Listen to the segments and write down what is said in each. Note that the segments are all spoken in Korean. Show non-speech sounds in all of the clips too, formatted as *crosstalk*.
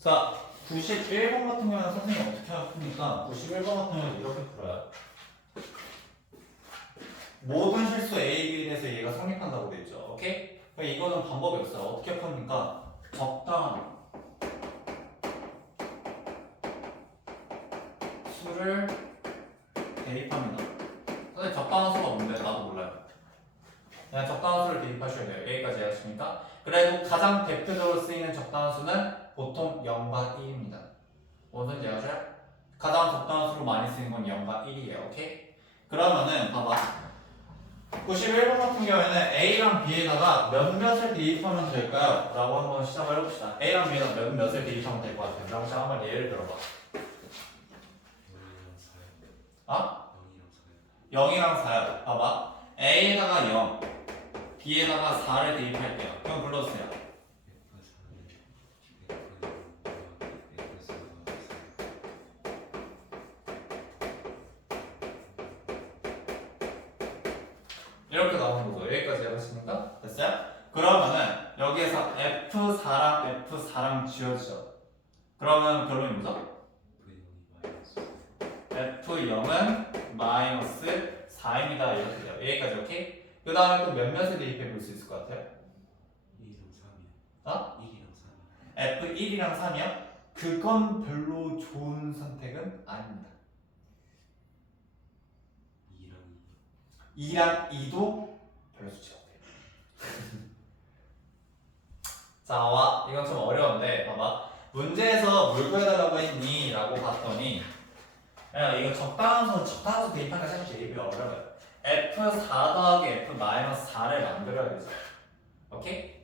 자, 91번 같은 경우는 선생님 어떻게 합니까? 91번 같은 경우는 이렇게 풀어요. 모든 실수 A, B에 대해서 얘가 성립한다고 돼 있죠. 오케이? 이거는 방법이 없어요. 어떻게 풉니까? 적당한 수를 대입합니다. 선생님 적당한 수가 뭔데? 나도 몰라요. 그냥 적당한 수를 대입하셔야 돼요. A까지 하십니까? 그래도 가장 대표적으로 쓰이는 적당한 수는 보통 0과 1입니다. 무슨 이해하셔요? 가장 적당한 수로 많이 쓰이는 건 0과 1이에요. 오케이? 그러면은 봐봐. 91번 같은 경우에는 A랑 B에다가 몇몇을 대입하면 될까요? 라고 한번 시작을 해봅시다. A랑 B에다가 몇몇을 대입하면 될 것 같아요. 그럼 자 한번 예를 들어봐. 0이랑 4요. 어? 0이랑 4요. 0이랑 4요. 봐봐. A에다가 0, B에다가 4를 대입할게요. 그럼 불러주세요. 이렇게 나오는 거죠. 여기까지 해봤습니까? 됐어요? 그러면은 여기에서 F4랑 F4랑 지워지죠. 그러면 결론이 뭐죠? F0은 마이너스 4입니다. 이렇게 돼요. 여기까지 오케이? 그 다음에 또 몇몇을 대입해 볼 수 있을 것 같아요? 1이랑 3이요. 어? 1이랑 3이요. F1이랑 3이요? 그건 별로 좋은 선택은 아닙니다. 2랑 2. 2랑 2도 별로 좋지 않대요. 자, 와. 이건 좀 어려운데, 봐봐. 문제에서 뭘 구해달라고 했니? 라고 봤더니, 야, 이거 적당한 수, 적당한 수 대입하는 게 사실 되게 어려워요. F4 더하기 F-4를 만들어야 되죠. 오케이?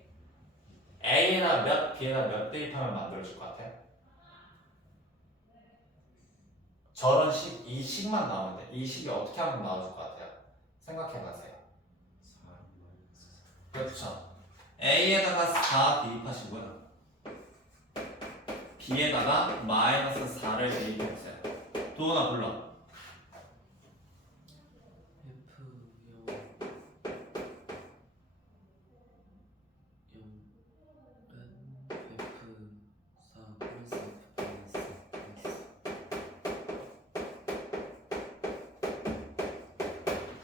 A에다 몇, B에다 몇 대입하면 만들어질 것 같아요? 저런 식, 이 식만 나오면 돼. 이 식이 어떻게 하면 나와줄 것 같아요? 생각해보세요. 4 마이너스 그렇죠. A에다가 4 대입하시고요. B에다가 마이너스 4를 대입해보세요. 도훈아 불러. F 영 영은 F 사 플러스 F 마이너스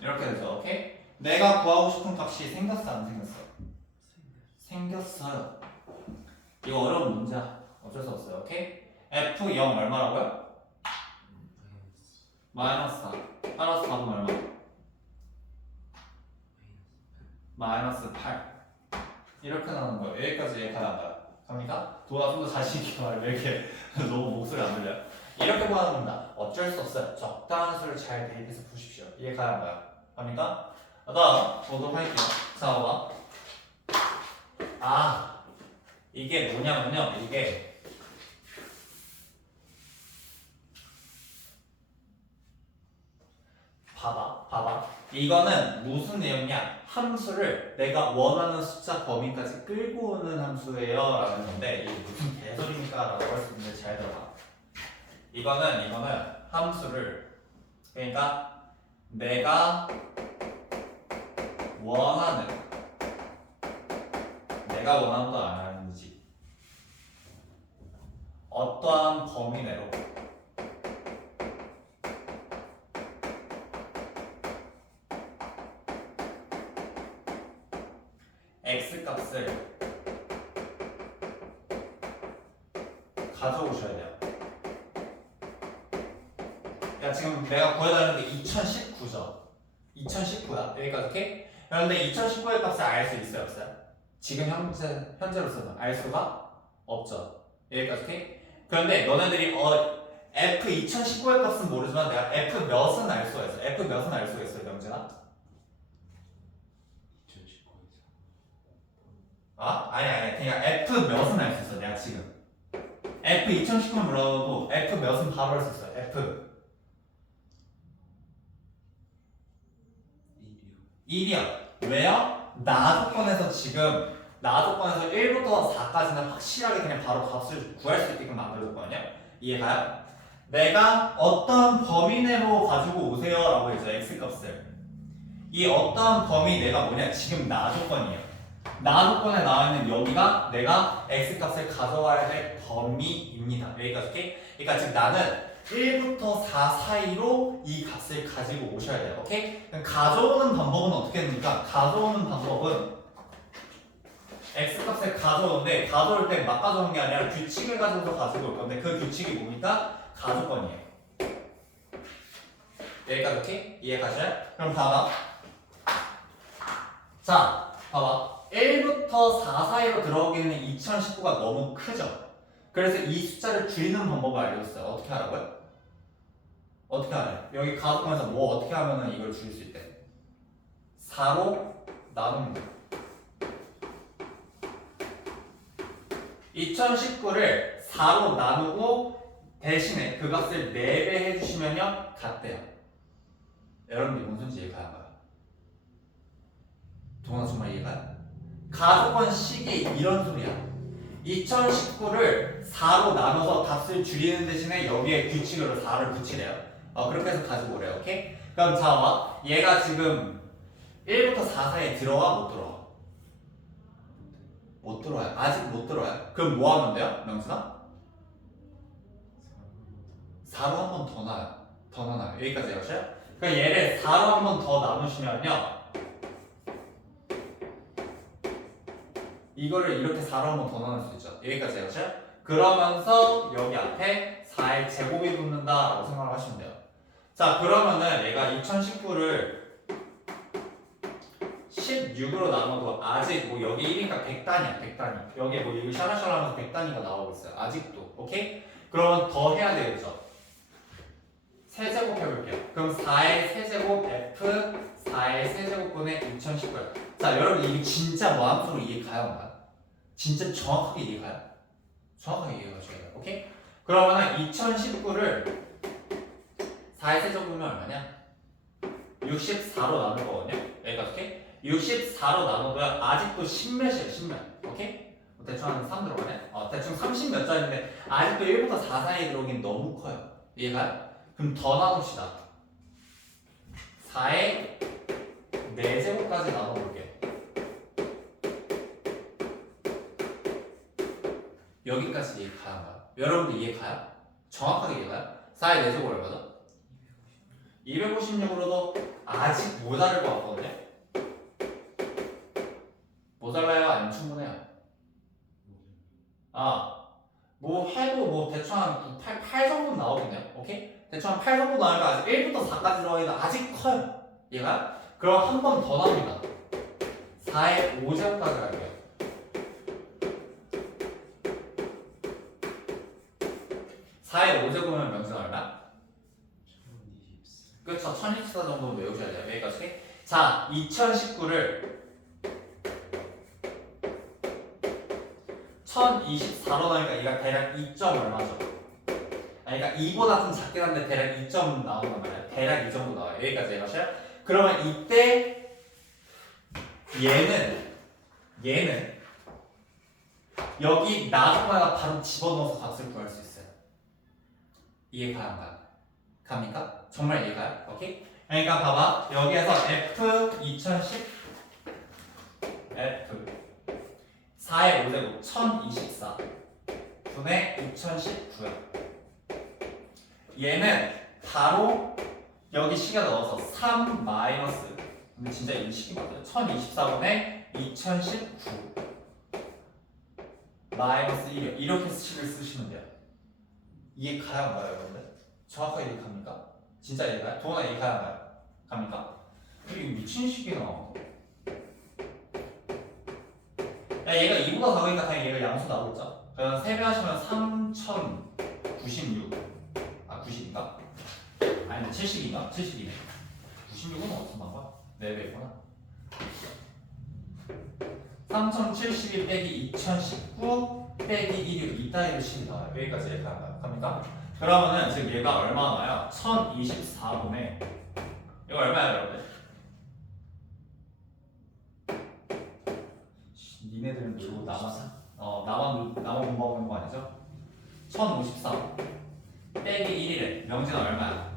이렇게 되죠. 오케이? 내가 구하고 싶은 값이 생겼어 안 생겼어? 생겼어요. 이거 어려운 문제야. 어쩔 수 없어요. 오케이? F0 얼마라고요? 마이너스 마이너스 4. 플러스 4분 얼마? 마이너스 마이너스 8 이렇게 나오는 거예요. 여기까지 안 가요 갑니까? 도와 좀더 자신 있게 말해. 왜 이렇게 *laughs* 너무 목소리 안 들려요? 이렇게 구하는 겁니다. 어쩔 수 없어요. 적당한 수를 잘 대입해서 푸십시오. 이해가 안 가요. 갑니까? 다음. 보도록 할게요. 자 봐봐. 아 이게 뭐냐면요. 이게 봐봐, 봐봐. 이거는 무슨 내용이야? 함수를 내가 원하는 숫자 범위까지 끌고 오는 함수예요. 라는 건데, 이게 무슨 개소리입니까? 라고 할 수 있는데 잘 들어봐. 이거는, 이거는 함수를, 그러니까 내가 원하는, 내가 원하는 거안 하는지, 어떠한 범위 내로 x 값을 가져오셔야 돼요. 그러니까 지금 내가 구해달라는 게 2019죠. 2019야. 여기까지 오케이? 그런데 2019의 값을 알 수 있어요, 없어요? 지금 현재 현재로서는 알 수가 없죠. 여기까지 오케이? 그런데 너네들이 어 f 2019의 값은 모르지만 내가 f 몇은 알 수가 있어. f 몇은 알 수가 있어요, 명재가? 2019에서 아? 아니 아니 그냥 F 몇은 알 수 있어 내가 지금 F 2019만 물어도 F 몇은 바로 알 수 있어 F 1이요. 1이야 왜요? 나 조건에서 지금 나 조건에서 1부터 4까지는 확실하게 그냥 바로 값을 구할 수 있게끔 만들어줬거든요 이해가요? 내가 어떤 범위 내로 가지고 오세요 라고 했죠 X 값을 이 어떤 범위 내가 뭐냐 지금 나 조건이에요 나누권에 나와 있는 여기가 내가 x 값을 가져와야 될 범위입니다. 여기까지 오케이? 그러니까 지금 나는 1부터 4 사이로 이 값을 가지고 오셔야 돼요. 오케이? 그럼 가져오는 방법은 어떻게 됩니까? 가져오는 방법은 x 값을 가져오는데 가져올 때 막 가져오는 게 아니라 규칙을 가지고서 가지고 올 건데 그 규칙이 뭡니까? 가조건이에요. 여기까지 오케이? 이해 가셔요? 그럼 봐봐. 자, 봐봐. 1부터 4 사이로 들어오기에는 2019가 너무 크죠? 그래서 이 숫자를 줄이는 방법을 알려줬어요. 어떻게 하라고요? 어떻게 하래? 여기 가속하면서 뭐 어떻게 하면은 이걸 줄일 수 있대? 4로 나눕니다. 2019를 4로 나누고 대신에 그 값을 4배 해주시면요 같대요. 여러분들 무슨 소리인지 이해가요? 동아 정말 이해가요? 가족권 식이 이런 소리야. 2019를 4로 나눠서 값을 줄이는 대신에 여기에 규칙으로 4를 붙이래요. 어, 그렇게 해서 가지고 오래요. 오케이? 그럼 자, 봐. 얘가 지금 1부터 4 사이에 들어와? 못 들어와? 못 들어와요. 아직 못 들어와요. 그럼 뭐 하면 돼요? 명수가? 4로 한 번 더 나요. 더 나눠요. 여기까지 여셔요? 그러니까 얘를 4로 한 번 더 나누시면요. 이거를 이렇게 4로 한번 더 나눌 수 있죠. 여기까지 여셔요? 그러면서 여기 앞에 4의 제곱이 붙는다라고 생각을 하시면 돼요. 자, 그러면은 얘가 2019를 16으로 나눠도 아직 뭐 여기 1이니까 100단이야, 100단위. 여기에 뭐 이거 샤라샤라 하면서 100단위가 나오고 있어요. 아직도. 오케이? 그러면 더 해야 되겠죠. 세제곱 해볼게요. 그럼 4의 세제곱 F 4의 세제곱분의 2019요. 자, 여러분 이게 진짜 마음속으로 이해 가요? 진짜 정확하게 이해 가요? 정확하게 이해 가셔야 돼요. 오케이? 그러면은 2019를 4의 세제곱이면 얼마냐? 64로 나눌 거거든요. 여기까지 오케이? 64로 나눠도요 아직도 10몇이에요 10몇 오케이? 대충 한 3 들어가네? 어 대충 30몇 자리인데 아직도 1부터 4 사이에 들어오긴 너무 커요 이해가요? 그럼 더 나눕시다 4의 4제곱까지 나눠볼게요 여기까지 이해 가요 안 가요? 여러분들 이해 가요? 정확하게 이해 가요? 4의 4제곱 얼마죠? 256으로도 아직 모자랄 것 같거든요 모자라요? 아니면 충분해요? 아, 뭐 해도 뭐 대충 한 8, 8 정도 나오겠네요. 오케이? 대충 한 8 정도 나오니까 아직 1부터 4까지 들어가기도 아직 커요. 얘가? 그럼 한 번 더 나옵니다. 4의 5제곱까지 갈게요. 사의 5제곱이면 명수는 얼마? 1024 그쵸, 1024 정도는 외우셔야 돼요. 여기까지. 자, 2019를 1024로 나니까 얘가 대략 2점 얼마죠? 아니, 그러니까 2보다 좀 작긴 한데 대략 2점 나오는 말이에요. 대략 이 정도 나와요. 여기까지 해가셔요. 그러면 이때 얘는 얘는 여기 나중에가 바로 집어넣어서 값을 구할 수 있어요. 이해가 안 가요? 갑니까? 정말 이해가요? 오케이? 그러니까 봐봐 여기에서 F 2010 F 4의 5제곱 1024 분의 2019야 얘는 바로 여기 시계 넣어서 3 마이너스 근데 진짜 이 식이 맞아요 1024분의 2019 마이너스 1 이렇게 식을 쓰시면 돼요 이해 가요 안 가요 여러분들? 정확하게 이해 갑니까? 진짜 이해 가요? 동원아 이해 가요 안 가요? 갑니까? 이게 미친 식이 나와 야 얘가 2보다 작으니까 당연히 얘가 양수 나오겠죠? 그럼 3배 하시면 3096 아 90인가? 아니 70인가? 72네 96은 어디서 나온 거야? 4배구나 3072 빼기 2019 빼기 1이 이따위로 식이 나와요 여기까지 가요? 갑니까? 그러면은 지금 얘가 얼마 나와요? 1024분의 이거 얼마야 여러분들? 씨, 니네들은 놀고 나만 어 나만 놀- 나만 공부하고 있는 거 아니죠? 1054 빼기 1이래 명진은 얼마야?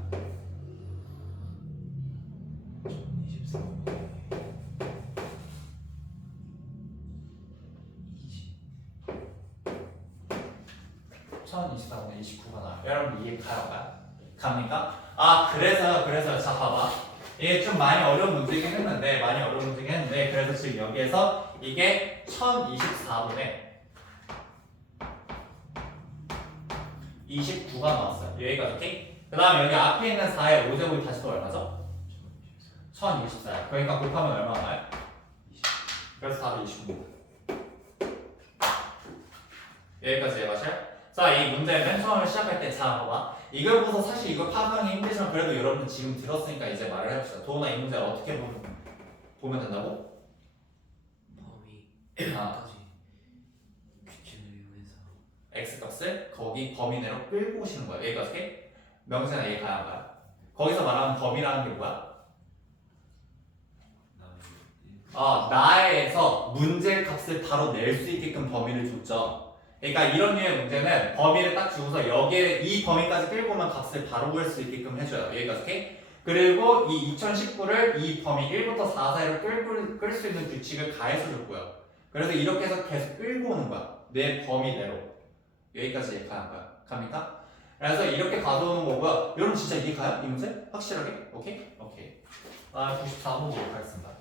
갑니까? 아 그래서 그래서 자 봐봐 이게 좀 많이 어려운 문제긴 했는데 많이 어려운 문제긴 했는데 그래서 지금 여기에서 이게 1024분의 29가 나왔어요. 여기까지 오케이? 그 다음에 여기 앞에 있는 4의 5제곱이 다시 또 얼마죠? 1024요. 그러니까 곱하면 얼마 나와요? 그래서 답이 29입니다. 여기까지 이해가실? 자, 이 문제 맨 처음에 시작할 때, 자, 봐봐. 이걸 보고서 사실 이거 파악하기 힘들지만 그래도 여러분 지금 들었으니까 이제 말을 해봅시다. 도훈아, 이 문제를 어떻게 보면, 보면 된다고? 범위 아. 까지 규칙을 이용해서 x 값을 거기 범위 내로 끌고 오시는 거야. 여기까지 오케이? 명세나 얘 가야 거야. 거기서 말하는 범위라는 게 뭐야? 아, 나에서 문제 값을 바로 낼 수 있게끔 범위를 줬죠. 그러니까 이런 류의 문제는 범위를 딱 주고서 여기에 이 범위까지 끌고 오면 값을 바로 구할 수 있게끔 해줘요. 여기까지 오케이? 그리고 이 2019를 이 범위 1부터 4 사이로 끌, 끌수 있는 규칙을 가해서 줬고요. 그래서 이렇게 해서 계속 끌고 오는 거야. 내 범위 내로. 여기까지 이해가는 거야. 갑니까? 그래서 이렇게 가져오는 거고요. 여러분 진짜 이해가요? 이 문제? 확실하게? 오케이? 오케이. 아, 94번 보도록 하겠습니다.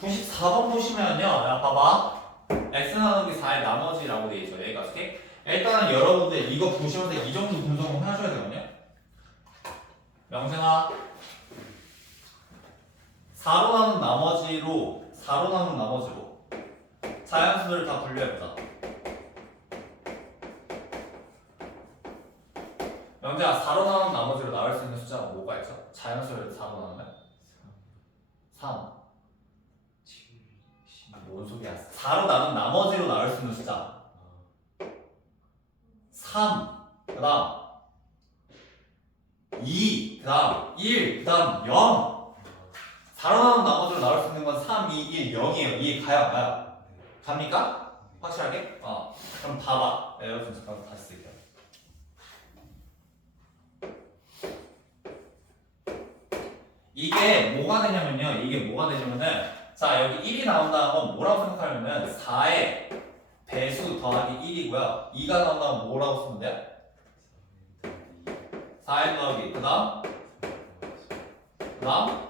94번 보시면요. 야, 봐봐. x 나누기 4의 나머지라고 돼 있죠. 여기까지. 오케이? 일단은 여러분들 이거 보시면서 이 정도 분석은 하셔야 되거든요. 명생아. 4로 나눈 나머지로 4로 나눈 나머지로 자연수를 다 분류해보자. 명재야 4로 나눈 나머지로 나올 수 있는 숫자가 뭐가 있죠? 자연수를 4로 나누면 3. 7 아, 뭔 소리야? 4로 나눈 나머지로 나올 수 있는 숫자 3. 그 다음 2. 그 다음 1. 그 다음 0. 4로 나눈 나머지로 나올 수 있는 건 3, 2, 1, 0이에요. 이해 가요, 안 가요? 갑니까? 확실하게? 어. 그럼 봐봐. 네, 여러분 잠깐 다시 쓸게요. 이게 뭐가 되냐면요. 이게 뭐가 되냐면은 자 여기 1이 나온다는 건 뭐라고 생각하냐면 4의 배수 더하기 1이고요. 2가 나온다면 뭐라고 쓰면 돼요? 4의 더하기 그 다음 그 다음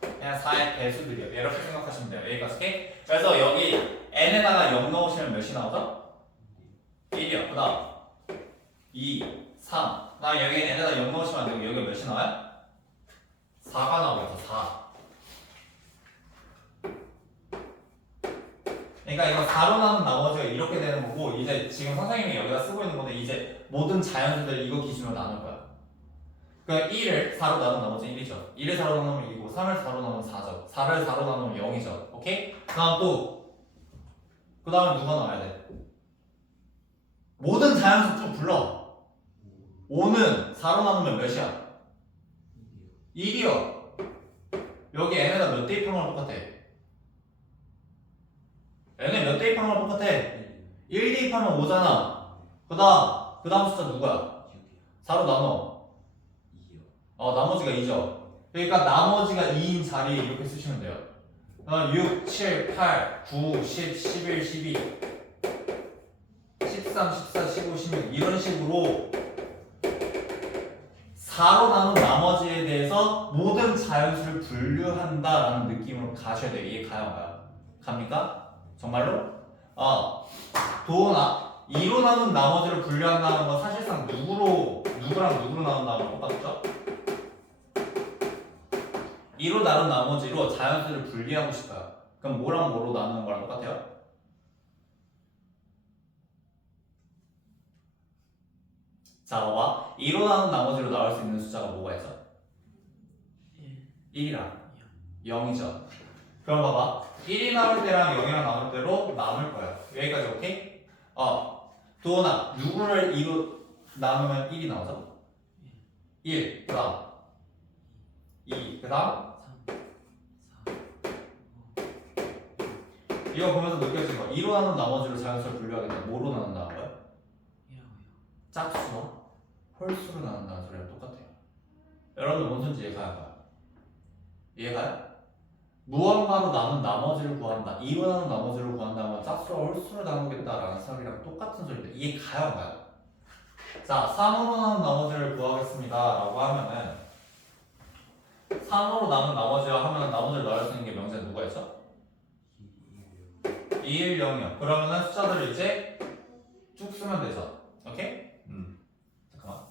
그냥 4의 배수들이요. 이렇게 생각하시면 돼요. 여기까지? 그래서 여기 n에다가 0 넣으시면 몇이 나오죠? 1이요. 그 다음 2, 3. 그 다음 여기 n에다 0 넣으시면 안 되고 여기 몇이 나와요? 4가 나오죠. 4. 그러니까 이거 4로 나눈 나머지가 이렇게 되는 거고 이제 지금 선생님이 여기다 쓰고 있는 건데 이제 모든 자연수들 이거 기준으로 나눌 거야. 그러니까 1을 4로 나눈 나머지 1이죠. 1을 4로 나누면 2고 3을 4로 나누면 4죠. 4를 4로 나누면 0이죠. 오케이? 그 다음 또, 그 다음에 누가 나와야 돼? 모든 자연수 좀 불러. 5는 4로 나누면 몇이야? 1이요. 여기 n에다 몇 대입하는 거랑 똑같아? N에 몇 대입하는 거랑 똑같아? 1 대입하면 5잖아. 그 다음, 그 다음 숫자 누구야? 4로 나눠. 어, 나머지가 2죠. 그러니까 나머지가 2인 자리에 이렇게 쓰시면 돼요. 어, 6, 7, 8, 9, 10, 11, 12, 13, 14, 15, 16 이런 식으로 4로 나눈 나머지에 대해서 모든 자연수를 분류한다라는 느낌으로 가셔야 돼요. 이해 가요, 가요? 갑니까? 정말로? 어, 도나 2로 나눈 나머지를 분류한다는 건 사실상 누구로 누구랑 누구로 나눈다는 건 똑같죠? 2로 나눈 나머지로 자연수를 분리하고 싶어요. 그럼 뭐랑 뭐로 나누는 거랑 똑같아요? 자, 봐봐. 2로 나눈 나머지로 나올 수 있는 숫자가 뭐가 있죠? 1 1이랑 0이죠. 그럼 봐봐. 1이 나올 때랑 0이랑 나올 때로 나눌 거예요. 여기까지 오케이? 어. 도나 누구를 2로 나누면 1이 나오죠? 1. 그 다음 2. 그 다음 3 이거 보면서 느껴지는 거. 2로 나눈 나머지로 자연수를 분류하겠다. 뭐로 나눈다는? 4 1이라고요 짝수와 홀수로 나눈다는 소리랑 똑같아요. 여러분들 뭔 소리인지 이해가요? 이해가요? 무언가로 나눈 나머지를 구한다. 2로 나눈 나머지를 구한다면 짝수와 홀수를 나누겠다라는 설이랑 똑같은 소리인데 이해 가요 안 가요? 자 3으로 나눈 나머지를 구하겠습니다 라고 하면은 3으로 나눈 나머지와 하면 나머지를 넣을 수 있는 게 명제 누가 있죠? 2, 1, 0이요. 그러면은 숫자들을 이제 쭉 쓰면 되죠. 오케이? 음. 잠깐만.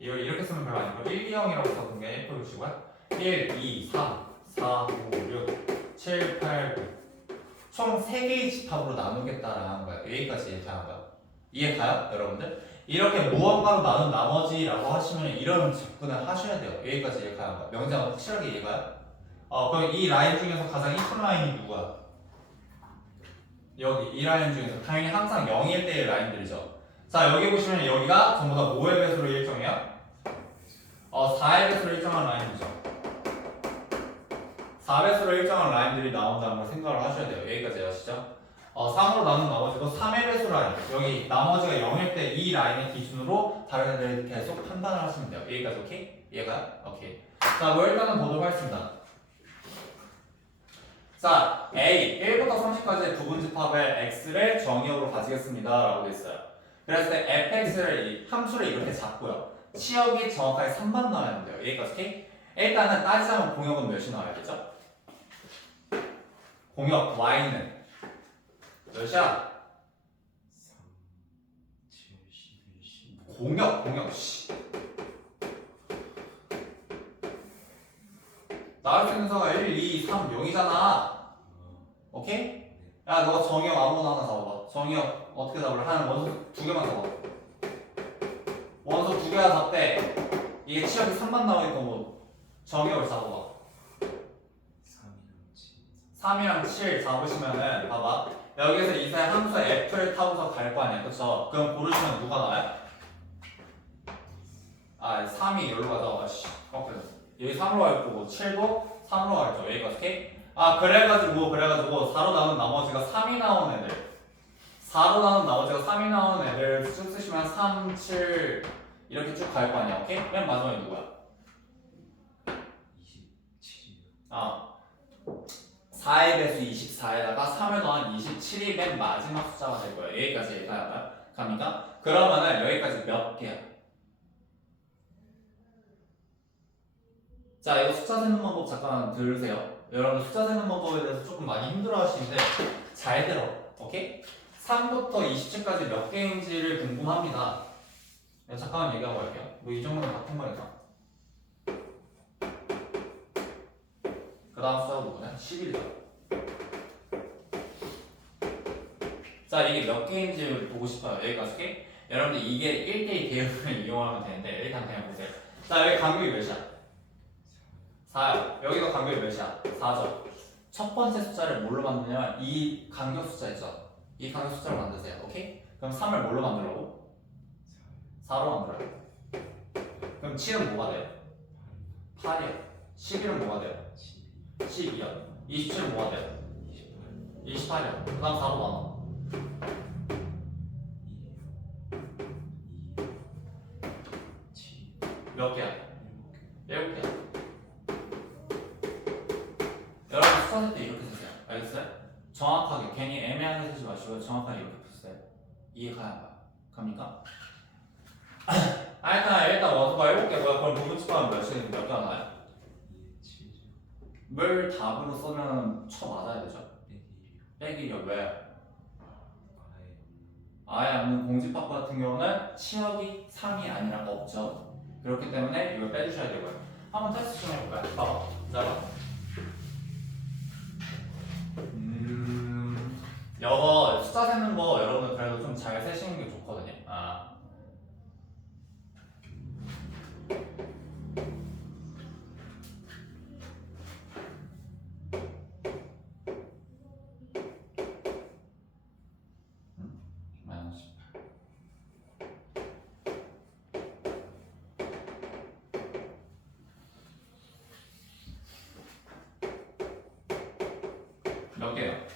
이거 이렇게 쓰면 별로 아니고 1, 2, 0이라고 썼던 게1% 주시고요. 1, 2, 3, 4, 5, 6, 7, 8, 9. 총 3개의 집합으로 나누겠다라는 거예요. 여기까지 이렇게 하는 거예요. 이해 가요? 여러분들? 이렇게 무언가로 나눈 나머지라고 하시면 이런 접근을 하셔야 돼요. 여기까지 이해 거예요. 명제가 확실하게 이해 가요? 어, 그럼 이 라인 중에서 가장 이쁜 라인이 누구야? 여기 이 라인 중에서 당연히 항상 0일 때의 라인들이죠. 자 여기 보시면 여기가 전부 다 5의 배수로 일정해요. 어 4의 배수로 일정한 라인이죠. 4배수로 일정한 라인들이 나온다는 걸 생각을 하셔야 돼요. 여기까지 아시죠? 어 3으로 나눈 나머지도 3의 배수 라인. 여기 나머지가 0일 때 이 라인을 기준으로 다른 애들 계속 판단을 하시면 돼요. 여기까지 오케이? 이해가? 오케이. 자, 뭐 일단은 보도록 하겠습니다. 자, A 1부터 30까지의 부분집합을 x를 정의역으로 가지겠습니다. 라고 돼 있어요. 그랬을 때 fx를 이 함수를 이렇게 잡고요. 치역이 정확하게 3만 나와야 돼요. 여기까지 오케이? 일단은 따지자면 공역은 몇이 나와야겠죠? 공역 y는 몇이야? 3, 7, 11, 15. 공역 공역 씨. 나올 수 있는 수가 1, 2, 3, 0이잖아. 어, 오케이? 야, 너가 정의역 아무거나 하나 잡아봐. 정의역 어떻게 잡을래? 한 원소 두 개만 잡아. 원소 두 개나 잡대. 이게 치역이 3만 나오니까 뭐 정의역을 잡아봐. 3이랑 7. 3이랑 7 잡으시면은 봐봐. 여기서 이세 함수의 f를 타고서 갈 거 아니야. 그쵸? 그럼 고르시면 누가 나와요? 아, 3이 여기로 가자. 아씨. 꺾여졌어. 여기 3으로 갈 거고 7도 3으로 갈죠. 여기가 오케이? 아, 그래가지고 그래가지고 4로 나눈 나머지가 3이 나온 애들. 4로 나눈 나머지가 3이 나온 애들 쭉 쓰시면 3, 7 이렇게 쭉 갈 거 아니야. 오케이? 맨 마지막에 누구야? 27이요. 아 4의 배수 24에다가 3을 더한 27이 맨 마지막 숫자가 될 거예요. 여기까지 얘기하나요? 갑니까? 그러면은 여기까지 몇 개야? 자 이거 숫자 세는 방법 잠깐 들으세요. 여러분 숫자 세는 방법에 대해서 조금 많이 힘들어 하시는데 잘 들어. 오케이? 3부터 27까지 몇 개인지를 궁금합니다. 네, 잠깐만 얘기하고 갈게요. 뭐 이 정도면 같은 거니까. 그 다음 숫자가 누구냐? 11이죠. 자, 이게 몇 개인지 보고 싶어요. 여기까지 오케이? 여러분들 이게 1대2 대응을 *laughs* 이용하면 되는데 일단 그냥 보세요. 자, 여기 간격이 몇이야? 4야. 여기도 간격이 몇이야? 4죠. 첫 번째 숫자를 뭘로 만드냐면 이 간격 숫자 있죠? 이 간격 숫자로 만드세요. 오케이? 그럼 3을 뭘로 만들라고? 4로 만들어요. 그럼 7은 뭐가 돼요? 8이요. 11은 뭐가 돼요? 12, 12요. 27은 뭐가 돼요? 28, 28이요. 그 다음 4로 나눠. 2, 7, 몇 개야? 7개. 7개야. 여러분 숫자 쓸때 이렇게 쓰세요. 알겠어요? 정확하게 괜히 애매하게 쓰지 마시고 정확하게 이렇게 푸세요. 이해 가야 봐요. 갑니까? *clears throat* 아 일단 일단 원소가 7개 뭐야? 그럼 부분집합은 몇이 몇 개가 나요? 2, 7죠. 뭘 답으로 쓰면 쳐 맞아야 되죠? 101이요. 100이요. 왜? 아예 없는 공집합 같은 경우는 치역이 3이 아니라 없죠. 그렇기 때문에 이걸 빼주셔야 되고요. 한번 테스트 좀 해볼까요? 봐봐. 자, 봐. 음, 이거 숫자 세는 거 여러분 그래도 좀 잘 세시는 게 좋거든요. 아. 몇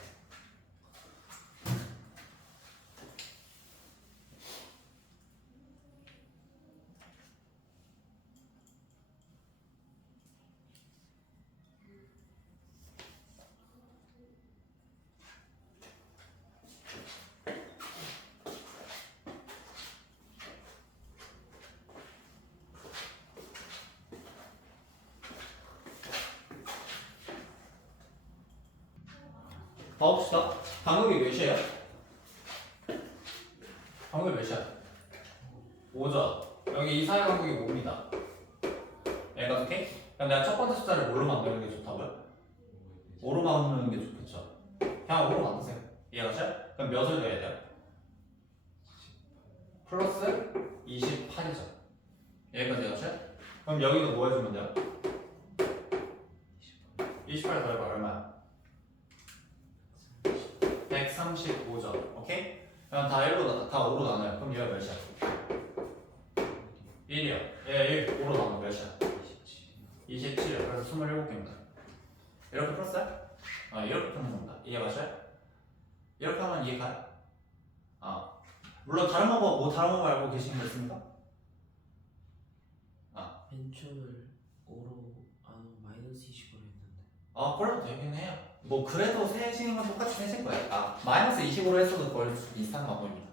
가봅시다. 간극이 몇이에요? 간극이 몇이야? 5죠. 여기 이 사이 간극이 5입니다. 얘가 오케이? 그럼 내가 첫 번째 숫자를 뭘로 만드는 게 좋다고요? 5로 만드는 게 좋겠죠. 그냥 5로 만드세요. 이해가죠? 그럼 몇을 넣어야 돼요? 플러스 28이죠. 여기까지 이해가죠? 그럼 여기도 뭐 해주면 돼요? 28 더해봐 얼마야? 135점. 오케이? 그럼 다 1로 나, 다 5로 나눠요. 그럼 얘가 몇이야? 1이요. 얘 1, 5로 나눠 몇이야? 27. 그래서 27개입니다. 이렇게 풀었어요? 아, 이렇게 푸는 겁니다. 이해 가셔요? 이렇게 하면 이해가요? 아, 물론 다른 방법, 뭐 다른 방법 알고 계시는 거 있습니까? 맨 처음을 5로 아 마이너스 20으로 했는데 아, 그래도 되긴 해요. 뭐 그래도 세시는 건 똑같이 세실 거예요. 아, 마이너스 20으로 했어도 거의 비슷한 방법입니다.